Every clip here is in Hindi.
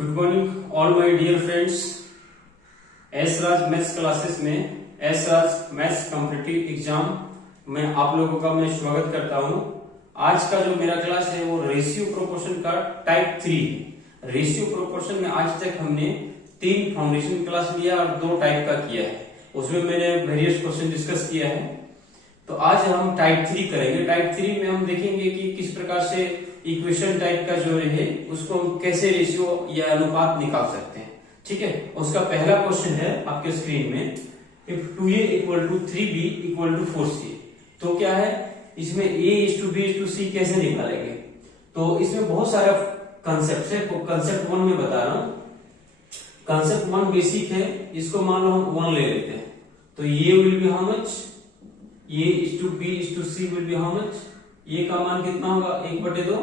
Good morning all my dear friends. S Raj maths classes में S Raj maths competitive exam में आप लोगों का मैं स्वागत करता हूं। आज का जो मेरा क्लास है वो रेशियो प्रोपोर्शन का टाइप 3 है। रेशियो प्रोपोर्शन में आज तक हमने 3 फाउंडेशन क्लास लिया और 2 टाइप का किया है। उसमें मैंने वेरियस क्वेश्चन डिस्कस किया है। तो आज हम टाइप 3 करेंगे। टाइप 3 में हम देखेंगे कि किस प्रकार से इक्वेशन टाइप का जो है उसको हम कैसे रेशियो या अनुपात निकाल सकते हैं। ठीक है, उसका पहला क्वेश्चन है आपके स्क्रीन में, if 2a equal to 3b equal to 4c। तो क्या है इसमें a is to b is to c कैसे निकालेंगे। तो इसमें बहुत सारा कंसेप्ट है। कंसेप्ट 1 में बता रहा हूं। कंसेप्ट 1 बेसिक है, इसको मान लो हम 1 ले लेते हैं। तो ये will be how much, a is to b is to c will be how much. ये का मान कितना होगा 1/2।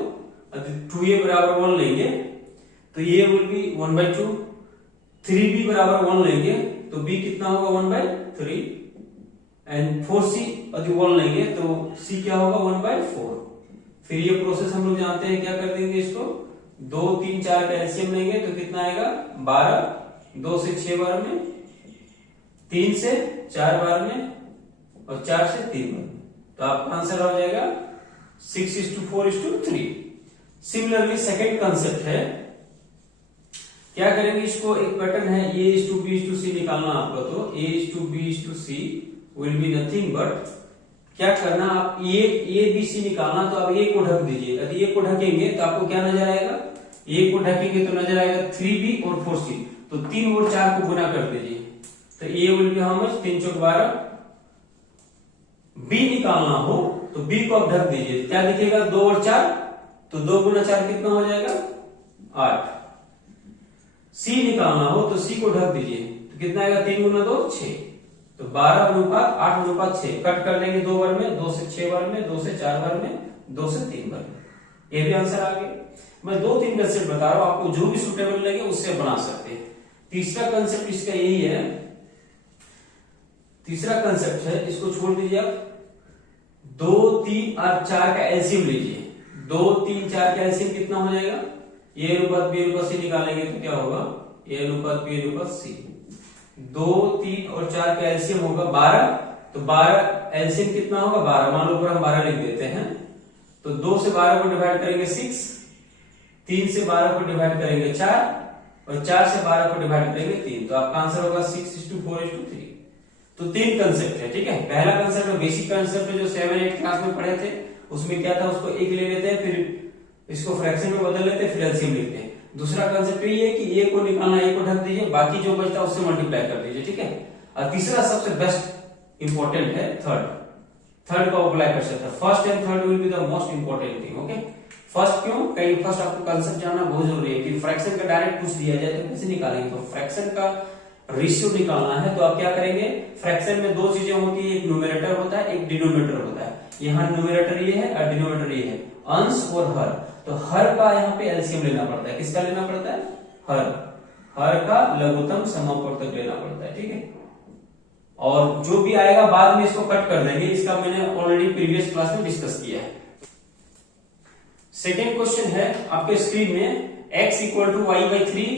2a बराबर 1 लेंगे तो ये विल बी 1/2। 3b बराबर 1 लेंगे तो b कितना होगा 1/3। एंड 4c यदि 1 लेंगे तो c क्या होगा 1/4। फिर ये प्रोसेस हम लोग जानते हैं, क्या कर देंगे इसको 2 3 4 का एलसीएम लेंगे तो कितना आएगा 12। 2 से 6 बार में, 3 से 4 बार में और 4 से 3 बार में। तो आपका आंसर हो जाएगा 6:4:3। सिमिलरली सेकेंड कंसेप्ट है, क्या करेंगे इसको एक पैटर्न है a is to b is to c निकालना आपको। तो a is to b is to c will be nothing but क्या करना आप a b c निकालना। तो आप a को ढक दीजिए। यदि a को ढकेंगे तो आपको क्या नजर आएगा, a को ढकेंगे तो नजर आएगा 3b और 4c। तो 3 और 4 को गुना कर दीजिए तो a will be how much 3 Chowk 12। b निकालना हो तो b को आप ढक दीजिए, क्या दिखेगा 2 और 4। तो 2 गुना 4 कितना हो जाएगा 8। c निकालना हो तो c को ढक दीजिए तो कितना आएगा 3 गुना 2 6। तो 12:8:6 कट कर लेंगे 2 बार में, 2 से 6 बार में, 2 से 4 बार में, 2 से 3 बार में। ये भी आंसर आ गया। मैं 2-3 कंसेप्ट बता रहा हूं, आपको जो भी सुटेबल लगे उससे बना सकते हैं। तीसरा कंसेप्ट इसका यही है। तीसरा कंसेप्ट है, इसको छोड़ दीजिए आप। 2 3 और 4 का एलसीएम लीजिए। 2 3 4 का एलसीएम कितना हो जाएगा, ए अनुपात बी अनुपात सी निकालेंगे तो क्या होगा ए अनुपात बी अनुपात सी। 2 3 और 4 का एलसीएम होगा 12। तो 12 एलसीएम कितना होगा 12, मान लो ऊपर हम 12 लिख देते हैं। तो 2 से 12 को डिवाइड करेंगे 6, 3 से 12 को डिवाइड करेंगे 4 और 4 से 12 को डिवाइड करेंगे 3। तो आपका आंसर होगा 6:4:3। तो 3 कंसेप्ट है। ठीक है, पहला कंसेप्ट बेसिक कंसेप्ट है जो 7-8 क्लास में पढ़े थे। उसमें क्या था, उसको एक ले लेते हैं, फिर इसको फ्रैक्शन में बदल लेते हैं, फिर एलसीएम लिखते हैं। दूसरा कंसेप्ट ये है कि a को निकालना, a को ढक दीजिए, बाकी जो बचता है उससे मल्टीप्लाई कर दीजिए। ठीक है, और तीसरा सबसे बेस्ट इंपॉर्टेंट है थर्ड का अप्लाई कर सकते हैं। First and third will be the most important thing. Okay, first क्यों, कहीं फर्स्ट आपको कंसेप्ट जानना बहुत जरूरी है कि फ्रैक्शन का डायरेक्ट पूछ दिया जाए तो कैसे निकालेंगे। तो फ्रैक्शन का रेशियो निकालना है तो आप क्या करेंगे, फ्रैक्शन में 2 चीजें होती है, एक न्यूमरेटर होता है, एक डिनोमिनेटर होता है। यहाँ न्यूमरेटर ये है और डिनोमिनेटर ये है, अंश और हर। तो हर का यहाँ पे एलसीएम लेना पड़ता है। किसका लेना पड़ता है, हर का लघुत्तम समापवर्तक लेना पड़ता है। ठीक है, और जो भी आएगा बाद में इसको कट कर देंगे, इसका मैंने ऑलरेडी प्रीवियस क्लास में डिस्कस किया है। सेकेंड क्वेश्चन है आपके स्क्रीन में, x equal to y/3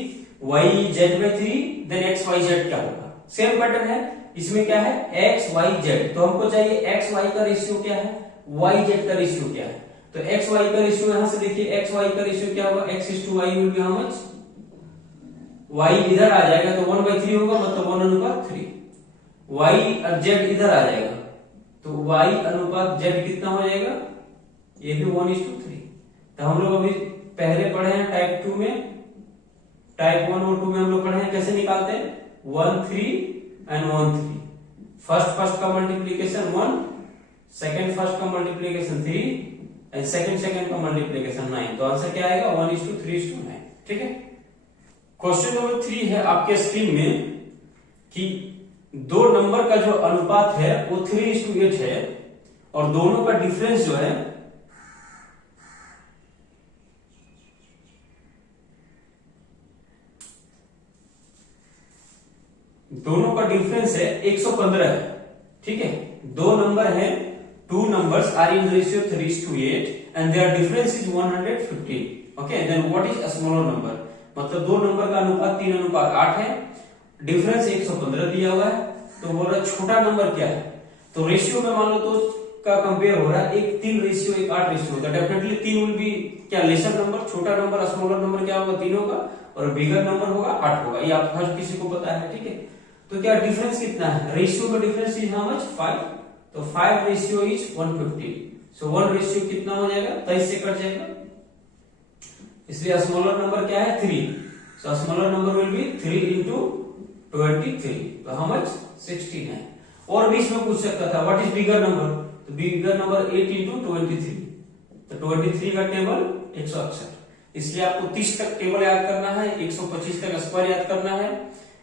y/z/3 then x/y/z क्या होगा। सेम पैटर्न है, इसमें क्या है x/y/z। तो हमको चाहिए x/y का रेशियो क्या है, y/z का रेशियो क्या है। तो x/y का रेशियो यहां से देखिए, x/y का रेशियो क्या होगा, x/y will be how much, y इधर आ जाएगा तो 1/3 होगा, मतलब 1:3। y और z इधर आ जाएगा तो y अनुपात z कितना हो जाएगा, ये भी 1:3। तो हम लोग अभी पहले पढ़े हैं टाइप 2 में, टाइप 1 और 2 में हम लोग पढ़े हैं कैसे निकालते हैं 1 3 एंड 1 3। फर्स्ट का मल्टीप्लीकेशन 1, सेकंड फर्स्ट का मल्टीप्लीकेशन 3 एंड सेकंड का मल्टीप्लीकेशन 9। तो आंसर क्या आएगा 1:3:9। ठीक है, क्वेश्चन नंबर 3 है आपके स्क्रीन में कि 2 नंबर का जो अनुपात है वो 3:8 है और दोनों का डिफरेंस जो है दोनों का डिफरेंस है 115 है। ठीक है, 2 नंबर है, 2 numbers are in ratio 3:8 and their difference is 115. Okay, then what is a smaller number? मतलब 2 नंबर का अनुपात 3:8 है। डिफरेंस 115 दिया हुआ है। तो बोल रहा छोटा नंबर क्या है, तो रेशियो में मान लो तो का कंपेयर हो रहा है, एक 3 रेशियो एक 8 रेशियो होता है। डेफिनेटली 3 विल बी क्या लेसर नंबर, छोटा नंबर स्मॉलर नंबर क्या होगा 3 होगा, और बिगर नंबर होगा 8 होगा। ये आप हर किसी को पता है, ठीक है। तो क्या डिफरेंस कितना है, रेशियो का डिफरेंस इज हाउ मच 5, तो 5 रेशियो इज 150। सो 1 रेशियो कितना हो जाएगा 23 से कट जाएगा, इसलिए स्मॉलर नंबर क्या है 3। So smaller number will be 3 into 23, तो हाउ मच 16 है। और भी इसमें पूछ सकता था व्हाट इज बिगर नंबर, तो बिगर नंबर 8 into 23, तो 23 का टेबल 168, इसलिए आपको 30 तक टेबल याद करना है, 125 तक स्क्वायर याद करना है,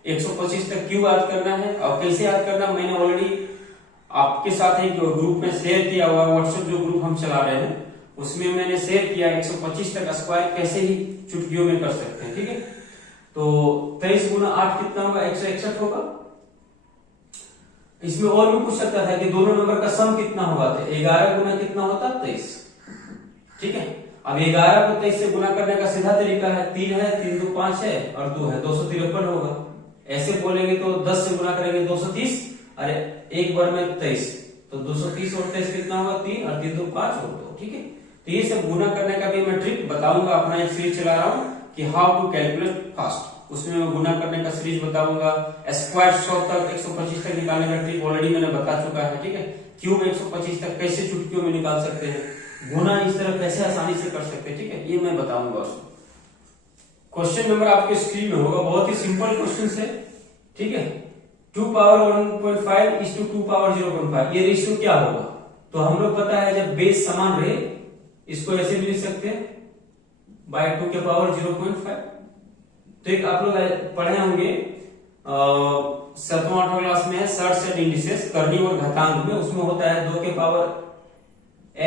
125 तक क्यूब याद करना है। और कैसे याद करना मैंने ऑलरेडी आपके साथ एक ग्रुप में शेयर किया हुआ, व्हाट्सएप जो ग्रुप हम चला रहे हैं उसमें मैंने शेयर किया 125 तक स्क्वायर कैसे ही चुटकियों में कर सकते हैं, ठीक है। तो 23 गुना 8 कितना होगा 161 होगा। इसमें और भी पूछ सकता था कि दोनों नंबर का सम कितना होगा, तो 11 गुना कितना होता 23, ठीक है। अब 11 को 23 से गुना करने का सीधा तरीका है, 3 है 3 2 5 है और 2 है 253 होगा। ऐसे बोलेंगे तो 10 से गुना करेंगे 230, अरे एक बार में 23, तो 230 और 23 कितना होगा 3 और 3 2 5 और 2, ठीक है। तो ये सब गुना करने का भी मैं ट्रिक बताऊंगा, अपना एक सीरीज चला रहा हूं कि हाउ टू कैलकुलेट फास्ट, उसमें मैं गुना करने का सीरीज बताऊंगा। स्क्वायर 100 तक 125 तक निकालने का ट्रिक ऑलरेडी मैंने बता चुका है, ठीक है। क्यूब 125 तक कैसे चुटकियों में निकाल सकते हैं, गुना इस तरह कैसे आसानी से कर सकते हैं, ठीक है, ये मैं बताऊंगा उसको। क्वेश्चन नंबर आपके स्क्रीन में होगा, बहुत ही सिंपल क्वेश्चन है, ठीक है। 2 पावर 1.5 is to 2 पावर 0.5, ये रेशियो क्या होगा, तो हम लोग पता है जब बेस समान रहे इसको ऐसे भी लिख सकते हैं बाय 2 के पावर 0.5। तो एक आप लोग पढ़े होंगे 7वां 8वां क्लास में सर्ट्स एंड इंडिसेस करनी और घातांक में, उसमें होता है 2 के पावर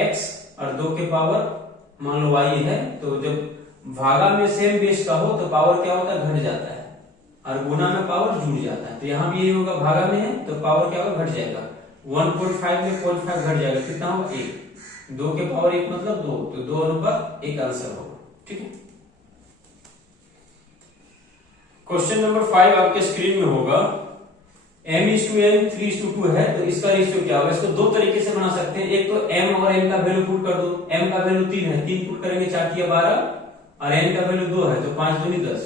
x और 2 के पावर मान लो y है, तो जब भागा में सेम बेस का हो तो पावर क्या होता है घट जाता है, और गुना में पावर जुड़ जाता है। तो यहाँ भी यही होगा, भागा में है तो पावर क्या होगा घट जाएगा, 1.5 में 0.5 घट जाएगा, कितना होगा 1, 2 के पावर 1 मतलब 2, तो 2 अनुपात 1 आंसर होगा, ठीक है। क्वेश्चन नंबर 5 आपके स्क्रीन में होगा, m/n 3:2 है, तो इसका रेशियो क्या होगा। इसको दो तरीके से बना सकते हैं, एक तो m और n का वैल्यू पुट कर दो, m का वैल्यू 3 है, 3 पुट करेंगे 4 किया 12, और n का वैल्यू 2 है तो 5 दूनी 10,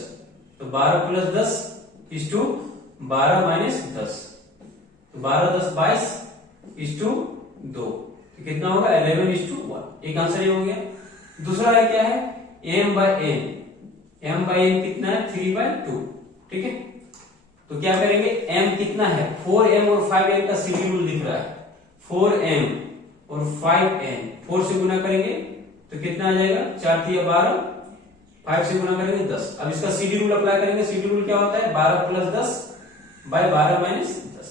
तो 12 + 10 = 12 - 10, तो 12 10 22 = 2, तो कितना होगा 11:1, एक आंसर ये हो गया। दूसरा है क्या है m/n, m/n कितना है 3/2, ठीक है। तो क्या करेंगे m कितना है 4m और 5n का सीधी रूल दिख रहा है, 4m और 5n, 4 से गुना करेंगे तो कितना आ जाएगा 4 3 12, 5 से गुना करेंगे 10। अब इसका सीधी रूल अप्लाई करेंगे, सीधी रूल क्या होता है 12 + 10 / 12 - 10,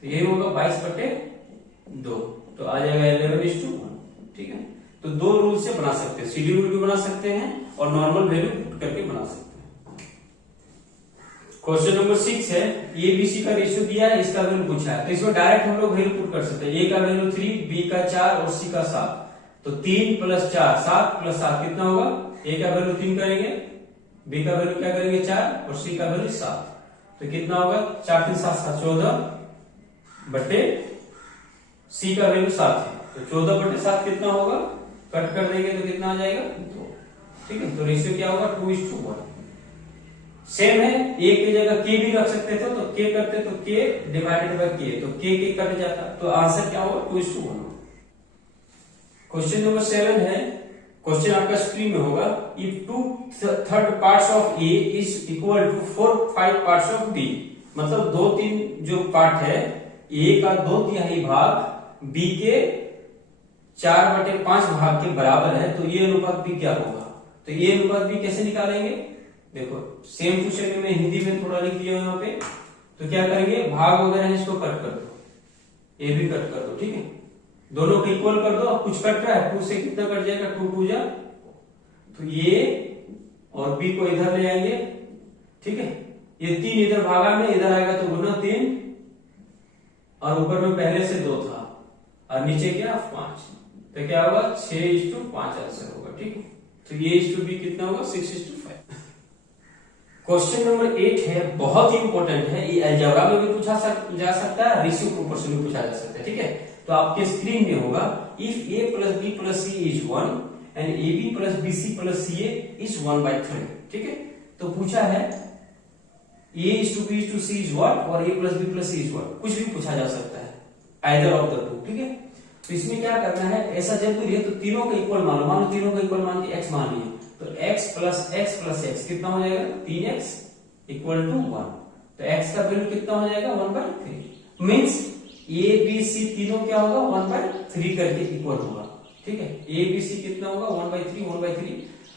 तो यही होगा 22/2, तो आ जाएगा 11:1, ठीक है। तो दो रूल से बना सकते हैं, सीधी रूल भी बना सकते हैं और नॉर्मल वैल्यू पुट करके बना सकते हैं। क्वेश्चन नंबर 6 है, ए बी सी का रेशियो दिया है, इसका वैल्यू पूछा है, तो इसमें डायरेक्ट हम लोग वैल्यू पुट कर सकते हैं। ए का वैल्यू 3, बी का 4 और सी का 7, तो 3 + 4 7 + 7 कितना होगा, ए का वैल्यू 3 करेंगे, बी का वैल्यू क्या करेंगे 4 और सी का वैल्यू 7, तो कितना होगा 4 3 7 7 14 बटे सी का वैल्यू 7 है, तो 14/7 कितना होगा, कट कर देंगे तो कितना आ जाएगा 2, ठीक है। तो रेशियो क्या होगा 2:1। सेम है, ए की जगह के भी रख सकते थे, तो के करते तो के / के, तो के कट जाता, तो आंसर क्या होगा 2:1। क्वेश्चन नंबर 7 है, क्वेश्चन आपका स्क्रीन में होगा, if 2/3 parts of a is equal to 4/5 parts of b, मतलब 2/3 जो पार्ट है ए का 2/3 भाग बी के 4/5 भाग के बराबर है, तो ये अनुपात भी क्या होगा। तो ये अनुपात भी कैसे निकालेंगे, देखो सेम क्वेश्चन में हिंदी में थोड़ा लिख दिया यहाँ पे, तो क्या करेंगे भाग वगैरह इसको कट कर दो, ये भी कट कर दो, ठीक है, दोनों को इक्वल कर दो। अब कुछ कट रहा है 2 से कितना कट जाएगा 2 2 जा, तो ये और बी को इधर ले आएंगे, ठीक है, ये 3 इधर भागा में, इधर आएगा तो गुना 3, और ऊपर में पहले से 2 था और नीचे क्या 5, तो क्या होगा 6:5 आंसर होगा, ठीक है। तो ये इस टू बी कितना होगा 6:5। क्वेश्चन नंबर 8 है, बहुत ही इंपॉर्टेंट है। ये अलजेब्रा में भी पूछा जा सकता है, रेशियो प्रोपोर्शन में पूछा जा सकता है। ठीक है, तो आपके स्क्रीन में होगा if a plus b plus c is 1 and a b plus b c plus c a is 1/3। ठीक है, तो पूछा है a is to b is to c is what और a plus b plus c is what, कुछ भी पूछा जा सकता है, आइदर ऑफ द टू। ठीक है, तो इसमें क्या करना है, ऐसा जब भी तो तीनों का इक्वल मान लो, तीनों का इक्वल मान के x मान लिया, तो x प्लस x कितना हो जाएगा 3x इक्वल टू 1। तो x का वैल्यू कितना हो जाएगा 1/3, मींस a b c तीनों क्या होगा 1/3 करके इक्वल होगा। ठीक है, a b c कितना होगा 1/3।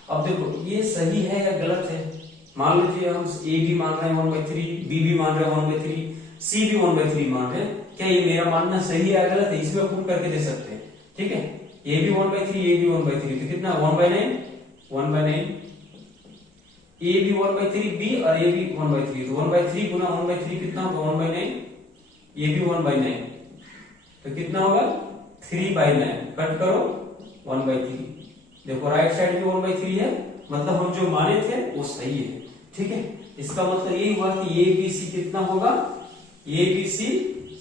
अब देखो ये सही है या गलत है। मान लीजिए हम a भी मान रहे हैं 1/3, b भी मान रहे हैं 1/3, c भी 1/3 मान रहे हैं, क्या ये मेरा मानना सही है या गलत है, इसमें प्रूव करके दे सकते हैं। ठीक है, a भी 1/3, a भी 1/3, तो कितना 1/9 a भी 1/3 b और a भी 1/3, तो 1/3 गुना 1/3 कितना होगा 1/9, ये भी 1/9, तो कितना होगा 3/9, कट करो 1/3। देखो राइट साइड भी 1/3 है, मतलब हम जो माने थे वो सही है। ठीक है, इसका मतलब यही हुआ कि a b c कितना होगा, a b c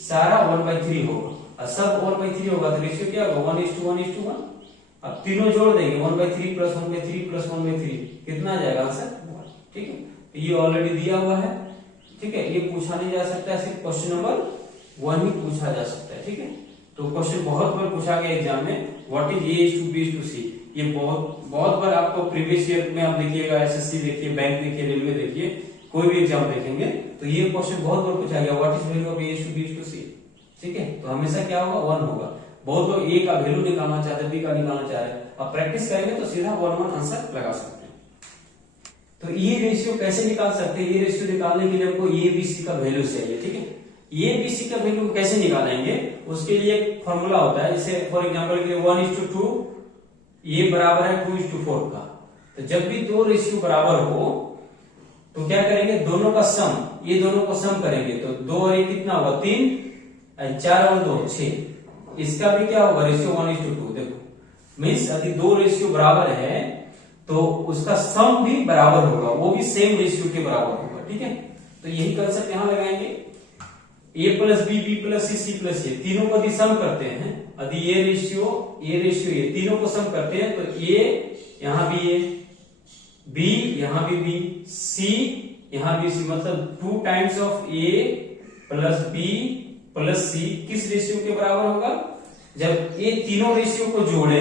सारा 1/3 होगा, और सब 1/3 होगा तो रेशियो क्या होगा 1:1:1। अब तीनों जोड़ देंगे 1/3 प्लस 1/3 प्लस 1/3 कितना आ जाएगा आंसर 1। ठीक है, तो ये ऑलरेडी दिया हुआ है। ठीक है, ये पूछा नहीं जा सकता है, सिर्फ क्वेश्चन नंबर 1 ही पूछा जा सकता है। ठीक है, तो क्वेश्चन बहुत बार पूछा गया एग्जाम में, what is a is to b is to c, ये बहुत बार आपको प्रीवियस ईयर में आप देखिएगा, एसएससी देखिए, बैंक देखिए, रेलवे देखिए, कोई भी एग्जाम देखेंगे तो ये क्वेश्चन बहुत बार पूछा गया, what is value of a is to b is to c। ठीक है, तो हमेशा क्या होगा 1 होगा। बहुत लोग a का वैल्यू निकालना चाहते हैं, b का निकालना चाह रहे हैं, अब प्रैक्टिस करेंगे तो सीधा 1 आंसर लगा सकते हैं। तो ये रेशियो कैसे निकाल सकते हैं, ये रेशियो निकालने के लिए हमको a b c का वैल्यू चाहिए। ठीक है, a b c का वैल्यू कैसे निकालेंगे, उसके लिए एक फॉर्मूला होता है, जैसे फॉर एग्जांपल के लिए 1:2 ये बराबर है 2:4 का। तो जब भी दो रेशियो बराबर हो तो क्या करेंगे, दोनों का सम, ये दोनों को सम करेंगे, तो 2 और 1 कितना होगा 3, 4 और 2 6, इसका भी क्या होगा रेशियो 1:2। देखो मीन्स यदि दो रेशियो बराबर है तो उसका सम भी बराबर होगा, वो भी सेम रेशियो के बराबर होगा। ठीक है, तो यही कंसेप्ट यहां लगाएंगे, a plus B B plus C C plus A, तीनों को यदि सम करते हैं, यदि ये रेशियो ये तीनों को सम करते हैं तो a यहां भी a, b यहां भी b, c यहां भी c, मतलब 2 times of a plus b plus c किस रेशियो के बराबर होगा, जब ये तीनों रेशियो को जोड़े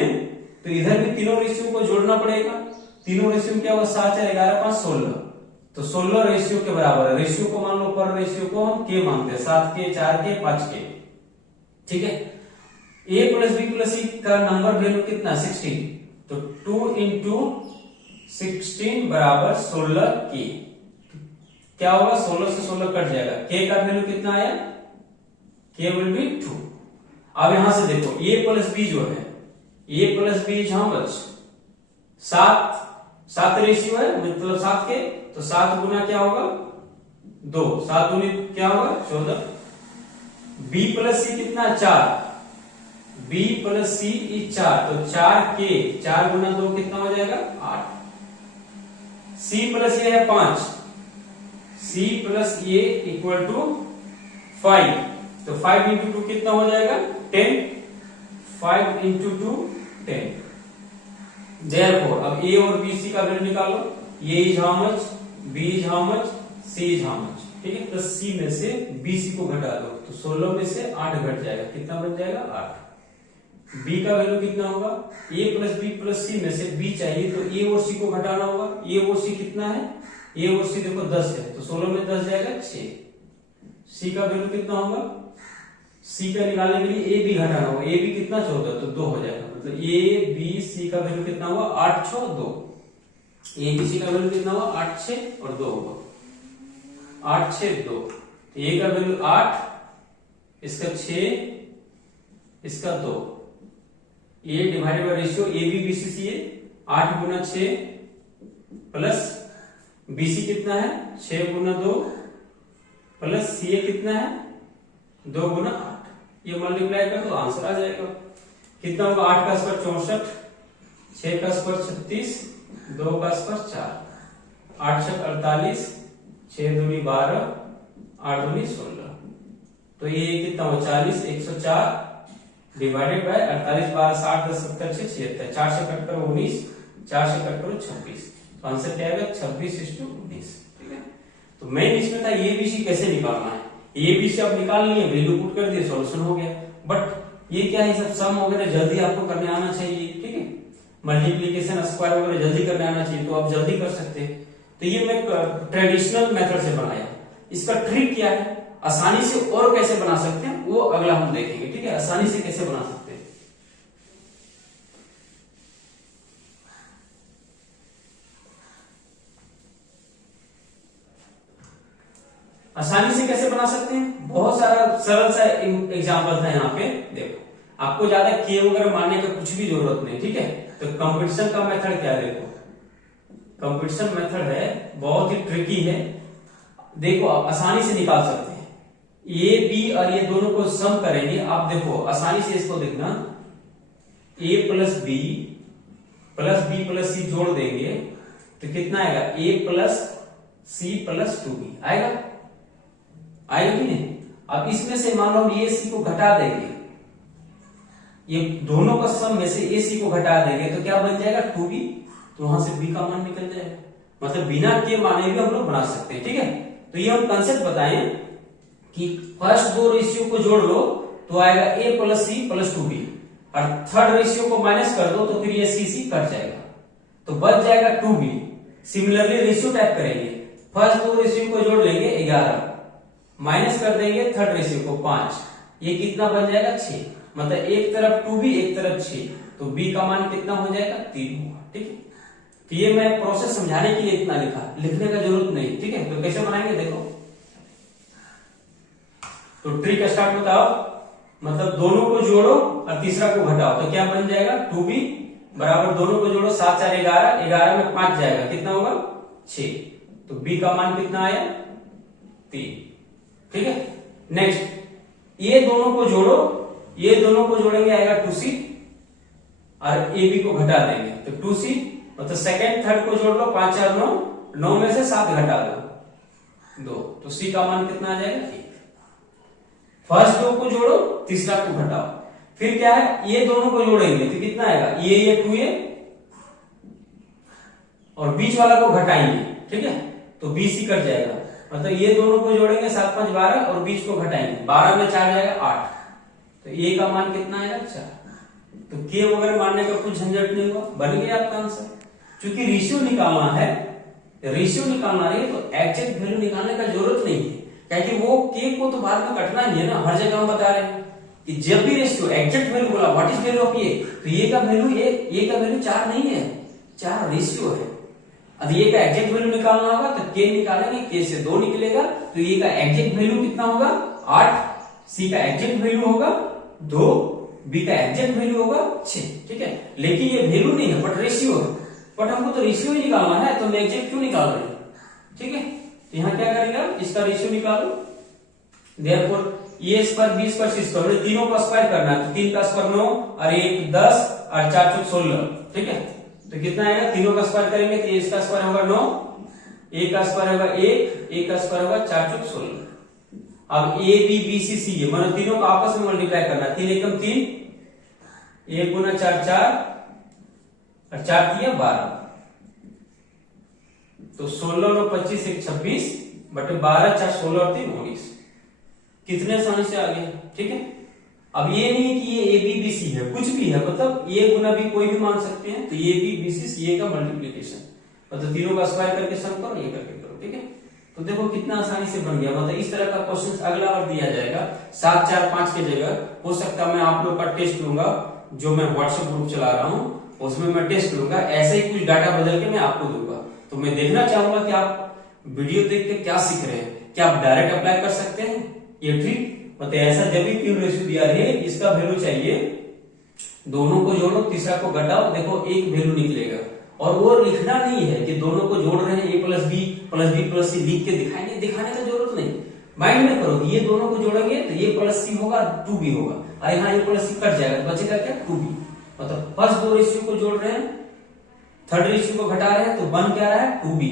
तो इधर भी तीनों रेशियो को जोड़ना पड़ेगा। तीनों रेशियो क्या होगा 7 4 11 5 16, तो 16 रेशियो के बराबर है। रेशियो को मान लो, पर रेशियो को हम के मानते हैं, 7 के 4 के 5 के। ठीक है, a प्लस बी प्लस सी का नंबर वैल्यू कितना 16, तो 2 into 16 बराबर 16 के, क्या होगा 16 से 16 कट जाएगा, k का वैल्यू कितना आया, k विल बी 2। अब यहां से देखो a प्लस बी जो है, a plus b how much 7 ratio है, मतलब 7 के, तो 7 गुना क्या होगा 2, 7 दूनी क्या होगा 14। b प्लस सी कितना 4, b प्लस सी इज 4, तो 4 के, 4 गुना 2 कितना हो जाएगा 8। c प्लस ए है 5, c plus a equal to 5, तो 5 इंटू 2 कितना हो जाएगा 10, 5 इंटू 2 10। Therefore, अब a और b c का वैल्यू निकालो, a is how much, b is how much, c is how much. ठीक है, तो c में से b c को घटा दो, तो 16 में से 8 घट जाएगा, कितना बन जाएगा 8। b का वैल्यू कितना होगा, a plus b plus c में से b चाहिए तो a और c को घटाना होगा, a और c कितना है, a और c देखो 10 है, तो 16 में 10 जाएगा 6। c का वैल्यू कितना होगा, c का निकालने के लिए a b घटाना होगा, a b कितना 14, तो 2 हो जाएगा, मतलब a b c का वैल्यू कितना होगा 8 6 2, a b c का वैल्यू कितना होगा 8 6 और 2 होगा, 8 6 2, तो a का वैल्यू 8, इसका 6, इसका 2, a divided by ratio a b b c c a, 8 Guna 6 plus b c कितना है 6 गुना 2 प्लस c a कितना है 2 गुना 8, ये मल्टीप्लाई कर तो आंसर आ जाएगा, कितना होगा 8 का स्क्वायर 64, 6 का स्क्वायर 36, 2 का स्क्वायर 4, 8 छक 48, 6 दूनी 12, 8 दूनी 16। तो ये कितना हो 40, 104 डिवाइडेड बाय 48, 12, 60, 10, 70, 6, 76, 4 से कट करो 19, 4 से कट करो 26। तो आंसर क्या आएगा 26:19। ठीक है, तो मेन इसमें था एबीसी कैसे निकालना है। एबीसी आप निकाल लिए, वैल्यू पुट कर दिए, सॉल्यूशन हो गया। बट ये क्या है, सब सम वगैरह जल्दी आपको करने आना चाहिए। ठीक है, मल्टीप्लीकेशन स्क्वायर वगैरह जल्दी करने आना चाहिए, तो आप जल्दी कर सकते हैं। तो ये मैं ट्रेडिशनल मेथड से बनाया। इसका ट्रिक क्या है, आसानी से और कैसे बना सकते हैं वो अगला हम देखेंगे। ठीक है, आसानी से कैसे बना सकते हैं। आसानी से कैसे बना सकते हैं, बहुत सारा सरल सा एग्जाम्पल था यहाँ पे। देखो, आपको ज्यादा के वगैरह मानने का कुछ भी जरूरत नहीं। ठीक है, तो कंपटीशन का मेथड क्या है, देखो कंपटीशन मेथड है, बहुत ही ट्रिकी है। देखो आप आसानी से निकाल सकते हैं। ए बी और ये दोनों को सम करेंगे, आप देखो आसानी से इसको देखना, ए प्लस बी प्लस सी जोड़ देंगे तो कितना आएगा, ए प्लस सी प्लस 2b आएगा, आएगा कि नहीं। अब इसमें से मान लो हम ए सी को घटा देंगे, ये दोनों का सम में से ए सी को घटा देंगे तो क्या बन जाएगा 2b, तो वहां से b का मान निकल जाएगा। मतलब बिना के माने भी हम लोग बना सकते हैं। ठीक है, तो ये हम कंसेप्ट बताएं कि फर्स्ट दो रेशियो को जोड़ लो तो आएगा a plus C plus 2b, और थर्ड रेशियो को माइनस कर दो तो फिर ये सी कट जाएगा, तो बच जाएगा 2b। सिमिलरली रेशियो टाइप करेंगे, फर्स्ट दो रेशियो को जोड़ लेंगे 11, माइनस कर देंगे थर्ड रेशियो को 5, ये कितना बन जाएगा 6। मतलब एक तरफ 2b एक तरफ 6, तो b का मान कितना हो जाएगा 3 होगा। ठीक है, तो ये मैं प्रोसेस समझाने के लिए इतना लिखा, लिखने का जरूरत नहीं। ठीक है, तो कैसे बनाएंगे देखो, तो ट्रिक स्टार्ट बताओ, मतलब दोनों को जोड़ो और तीसरा को घटाओ तो क्या बन जाएगा 2b बराबर, दोनों को जोड़ो 7 4 11, 11 में 5 जाएगा, कितना होगा 6, तो b का मान कितना आया 3। ठीक है, नेक्स्ट ये दोनों को जोड़ो, ये दोनों को जोड़ेंगे आएगा 2c, और ए बी को घटा देंगे तो 2c, मतलब सेकंड थर्ड को जोड़ लो 5 4 9, 9 में से 7 घटा दो 2, तो c का मान कितना आ जाएगा 1। फर्स्ट दो को जोड़ो, तीसरा को घटाओ, फिर क्या है ये दोनों को जोड़ेंगे तो कितना आएगा ये 2a, और बीच वाला को घटाएंगे। ठीक है, तो bc कट जाएगा, मतलब ये दोनों को जोड़ेंगे 7 5 12 और बीच को घटाएंगे, 12 में 4 जाएगा 8, तो a का मान कितना आएगा 4। तो के वगैरह मानने का कुछ झंझट नहीं हुआ, बन गया आपका आंसर। क्योंकि रेशियो निकालना है, रेशियो निकालना है तो एग्जैक्ट वैल्यू निकालने का जरूरत नहीं है, क्योंकि वो के को तो बाद में कटना ही है ना। हर जगह हम बता रहे हैं कि जब भी रेशियो एग्जैक्ट वैल्यू बोला, व्हाट इज वैल्यू ऑफ ए, तो ये का वैल्यू ए का वैल्यू 4 नहीं है, 4 रेशियो है। अब ये का एग्जैक्ट वैल्यू निकालना होगा तो के निकालेंगे, के से 2 निकलेगा, तो ये का एग्जैक्ट वैल्यू कितना होगा 8, सी का एग्जैक्ट वैल्यू होगा 2, बी का एग्जैक्ट वैल्यू होगा 6। ठीक है, लेकिन ये वैल्यू नहीं है बट रेशियो है, बट हमको तो रेशियो ही निकालना है, तो हम एग्जैक्ट क्यों निकाल रहे हैं। ठीक है, तो यहाँ क्या करेंगे आप, इसका रेशियो निकालो, देयरफॉर ए स्क्वायर बी स्क्वायर सी स्क्वायर, तीनों का स्क्वायर करना है, तो 3 का स्क्वायर 9 और 1 10 और 4 चौक 16। ठीक है, तो कितना आएगा, तीनों का स्क्वायर करेंगे तो इसका स्क्वायर होगा 9, ए का स्क्वायर होगा 1, ए का स्क्वायर होगा 4 चौक 16। अब ए बी बी सी सी ये मतलब तीनों को आपस में मल्टीप्लाई करना है, 3 एकम 3, 1 गुना 4 4 और 4 3 12, तो 16 9 25 1 26 बटे 12 4 16 और 3 19, कितने आसानी से आ गया। ठीक है, अब ये नहीं कि ये ए बी बी सी है, कुछ भी है, मतलब ए गुना बी कोई भी मान सकते हैं, तो ए बी बी सी सी का मल्टीप्लीकेशन, मतलब तीनों का स्क्वायर करके सम करो, ये करके करो। ठीक है, तो देखो कितना आसानी से बन गया। मतलब इस तरह का क्वेश्चन अगला बार दिया जाएगा 7 4 5 के जगह, हो सकता है मैं आप लोग का टेस्ट लूंगा, जो मैं व्हाट्सएप ग्रुप चला रहा हूँ उसमें मैं टेस्ट लूंगा, ऐसे ही कुछ डाटा बदल के मैं आपको दूंगा। तो मैं देखना चाहूंगा कि आप वीडियो देख के क्या सीख रहे हैं, क्या आप डायरेक्ट अप्लाई कर सकते हैं ये ट्रिक। मतलब ऐसा जब भी 3 रेशियो दिया रहे, इसका वैल्यू चाहिए, दोनों को जोड़ो तीसरा को घटाओ, देखो एक वैल्यू निकलेगा, और वो लिखना नहीं है कि दोनों को जोड़ रहे हैं ए प्लस बी प्लस सी लिख के दिखाएंगे, दिखाने का जरूरत नहीं, माइंड में करो। ये दोनों को जोड़ेंगे तो ये प्लस सी होगा 2b होगा, और यहाँ ये प्लस सी कट जाएगा, बचेगा क्या 2b। मतलब फर्स्ट 2 रेशियो को जोड़ रहे हैं, थर्ड रेशियो को घटा रहे हैं, तो बन क्या रहा है 2b,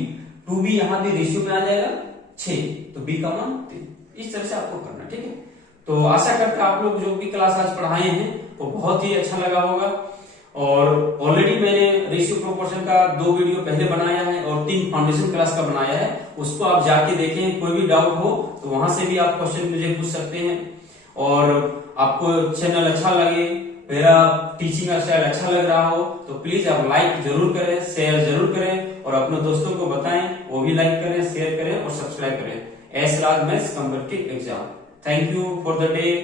2 भी यहाँ भी रेशियो में आ जाएगा 6, तो b का मान 3। इस तरह से आपको करना, ठीक है। तो आशा करते हैं आप लोग जो भी क्लास आज पढ़ाए हैं वो बहुत ही अच्छा लगा होगा। और ऑलरेडी मैंने रेशियो प्रोपोर्शन का 2 वीडियो पहले बनाया है और 3 फाउंडेशन क्लास का बनाया है, उसको आप जाके देखें। कोई भी डाउट हो तो वहां से भी आप क्वेश्चन मुझे पूछ सकते हैं। और आपको चैनल अच्छा लगे, मेरा टीचिंग का स्टाइल अच्छा लग रहा हो तो प्लीज आप लाइक जरूर करें, शेयर जरूर करें और अपने दोस्तों को बताएं, वो भी लाइक करें, शेयर करें और सब्सक्राइब करें। S Raj maths competitive exam. Thank you for the day.